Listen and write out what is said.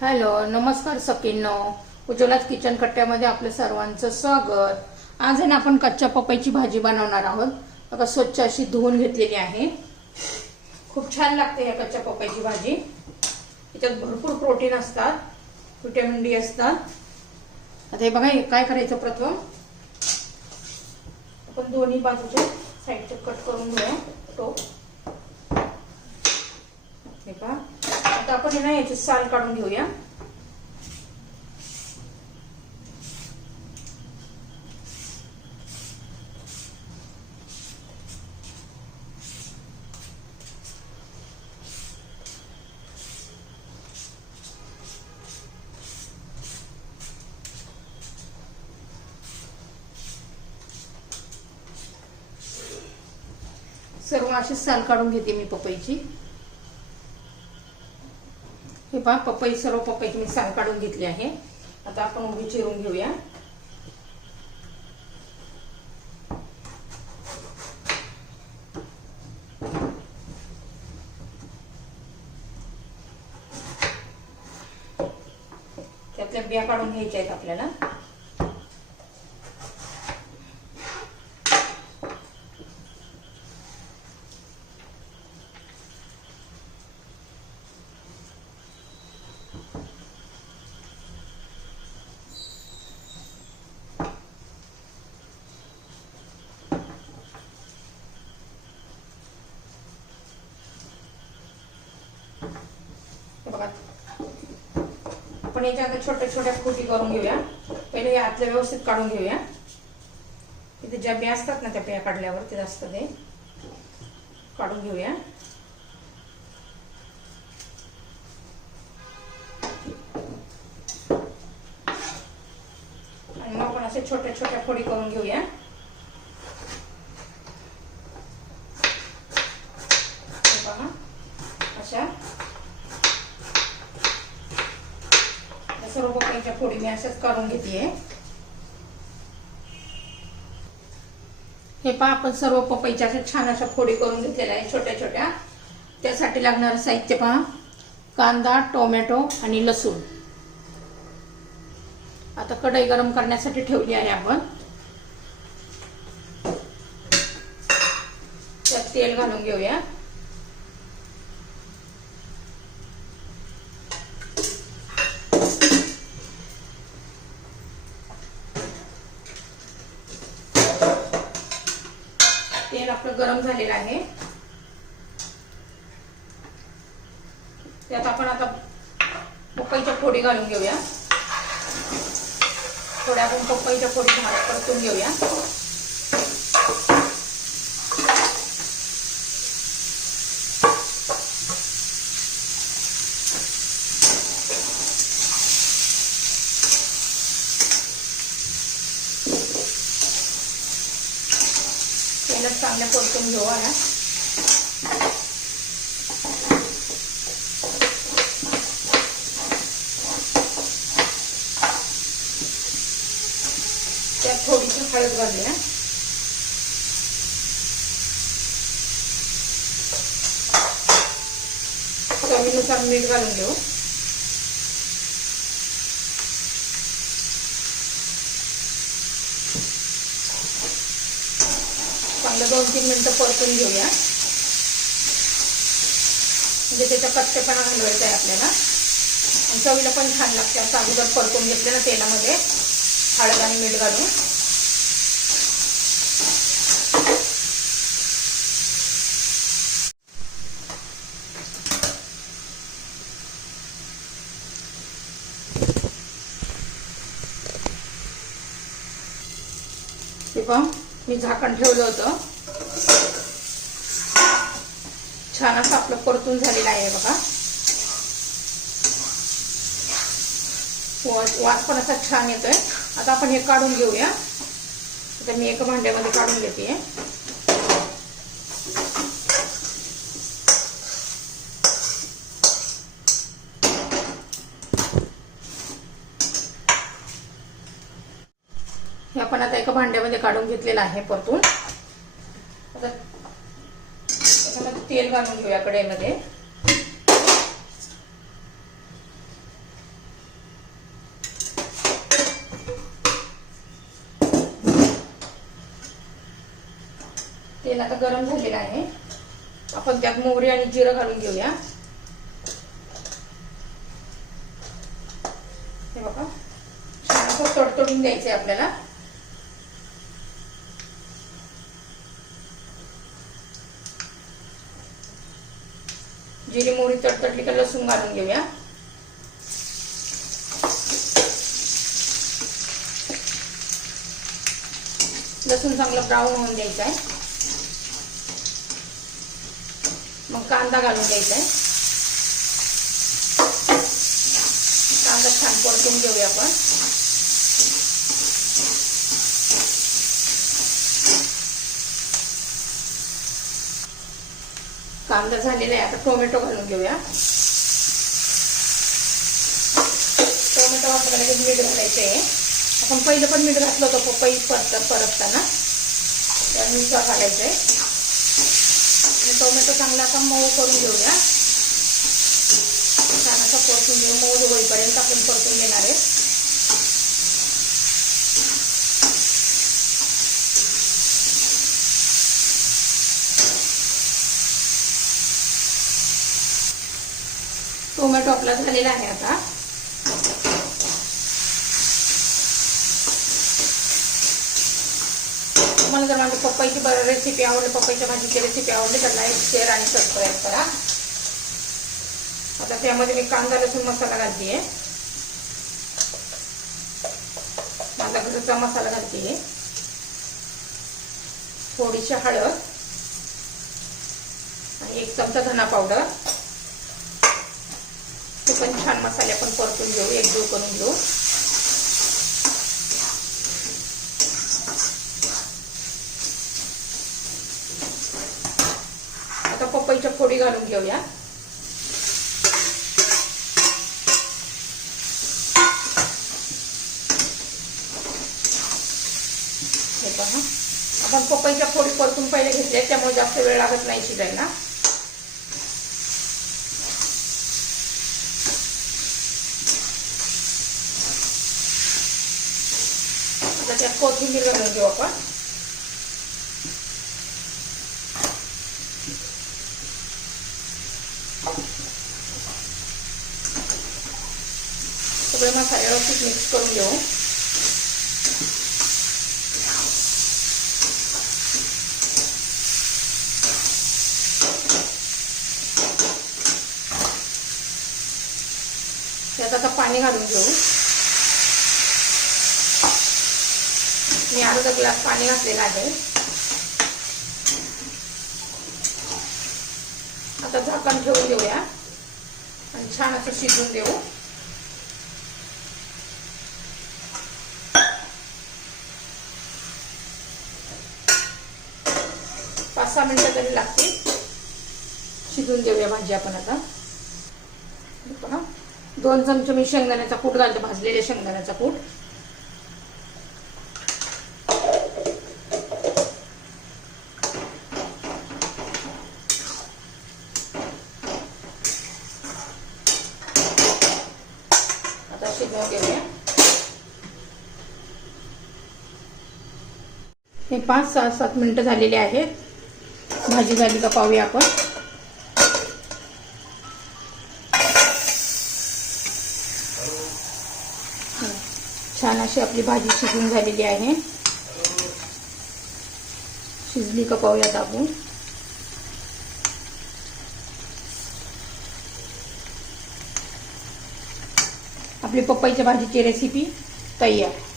Hello नमस्कार सकिनो उज्ज्वलाच kitchen कट्ट्यामध्ये आपलं सर्वांचं स्वागत. आज आहे ना आपण कच्च्या पपईची भाजी बनवणार आहोत. बघा स्वच्छ अशी धुवून घेतलेली आहे. खूप छान लागते या कच्च्या पपईची भाजी. त्याच्यात भरपूर प्रोटीन असतात व्हिटॅमिन डी असतात. आता हे बघा काय करायचं प्रथम? आपण दोन्ही बाजूच्या साईडचे कट करून घेऊया. टोप हे पहा आता आपण हे ना याची साल काढून घेऊया. सर्व अशी साल काढून घेते मी पपईची. हे पहा पपई सर्व पपईची मी साल काढून घेतली आहे. आता आपण उभी चिरून घेऊया. त्यातल्या बिया काढून घ्यायच्या आहेत आपल्याला. बघा. आपण याच्या आता छोट्या छोट्या खोटी करून घेऊया. पहिले या आतल्या व्यवस्थित काढून घेऊया. इथे ज्या बिया असतात ना त्या बिया काढल्यावर ते जास्त ते काढून घेऊया. आणि मग आपण असे छोट्या छोट्या फोडी करून घेऊया हे पहा अशा या सर्व असंच करून घेते हे पहा आपण सर्व पपईच्या अशा छान अशा फोडी करून घेतलेल्या आहे छोट्या छोट्या. त्यासाठी लागणारं साहित्य पहा. कांदा टोमॅटो आणि लसूण. आता कढई गरम करण्यासाठी ठेवली आहे आपण. त्यात तेल घालून घेऊया तेल आपलं गरम झालेला आहे. त्यात आपण आता पपईच्या फोडी घालून घेऊया. थोड्या आपण पपईच्या फोडी परतून घेऊया. तेलात चांगल्या परतून घेऊ या त्यात थोडीशी हळद घालूया चवीनुसार मीठ घालून घेऊ चांगलं दोन तीन मिनिटं परतून घेऊया. म्हणजे त्याचा कच्चेपणा घालवायचा आहे आपल्याला. चवीला पण छान लागते. असं अगोदर परतून घेतले ना तेलामध्ये हळद आणि मीठ घालून हे पहा मी झाकण ठेवलं होतं. छान असं आपलं परतून झालेलं आहे बघा. वास पण असा छान येतोय. आता आपण हे काढून घेऊया. आता मी एका भांड्यामध्ये काढून घेते. आपण आता एका भांड्यामध्ये काढून घेतलेला आहे परतून. तेल घालून घेऊया कढईमध्ये. तेल आता गरम झालेलं आहे. आपण त्यात मोहरी आणि जिरं घालून घेऊया. हे बघा. छान असं तडतडून द्यायचंय आपल्याला. घालून घेऊया. लसूण चांगलं ब्राऊन होऊन द्यायचं आहे. मग कांदा घालून द्यायचा आहे. कांदा छान परतून घेऊया आपण. कांदा झालेला आहे. आता टोमॅटो घालून घेऊया. टोमॅटो वापरायला लगेच मीठ घालायचं आहे. आपण पहिलं पण मीठ घातलं होतं पपई परत परतताना. त्या मीठा घालायचं आहे. आणि टोमॅटो चांगला असा मऊ करून घेऊया. छान असा परतून घेऊ मऊ होईपर्यंत आपण परतून घेणार आहे. टोमॅटो आपला झालेला आहे आता. तुम्हाला जर माझी पप्पाईची रेसिपी आवडली पप्पाईच्या भाजीची रेसिपी आवडली तर लाईक शेअर आणि सबस्क्राईब करा. आता त्यामध्ये मी कांदा लसूण मसाला घालते माझा घरचा मसाला घालते थोडीशी हळद आणि एक चमचा धना पावडर ते पण छान मसाले आपण परतून घेऊ एकजीव करून घेऊ आता पपईच्या फोडी घालून घेऊया. हे पहा आपण पपईच्या फोडी परतून पहिले घेतल्या त्यामुळे जास्त वेळ लागत नाही शिजायला. आता त्यात कोथिंबीर घालून घेऊ आपण. सगळे मसाले व्यवस्थित मिक्स करून घेऊ त्यात आता पाणी घालून घेऊ मी अर्धा ग्लास पाणी घातलेलं आहे आता झाकण ठेवून देऊया आणि छान असं शिजवून देऊ मिनटं तरी लागतील. शिजून देऊया भाजी आपण आता. दोन चमचे मी शेंगदाण्याचा कूट घालते भाजलेले शेंगदाण्याचा कूट. आता शिजवून घेऊया. हे पाच सहा सात मिनिटं झालेले आहेत. भाजी झाली का पाहूया आपण. छान अशी आपली भाजी शिजून झालेली आहे. शिजली का पाहूया आपण आपली पपईच्या भाजीची रेसिपी तयार.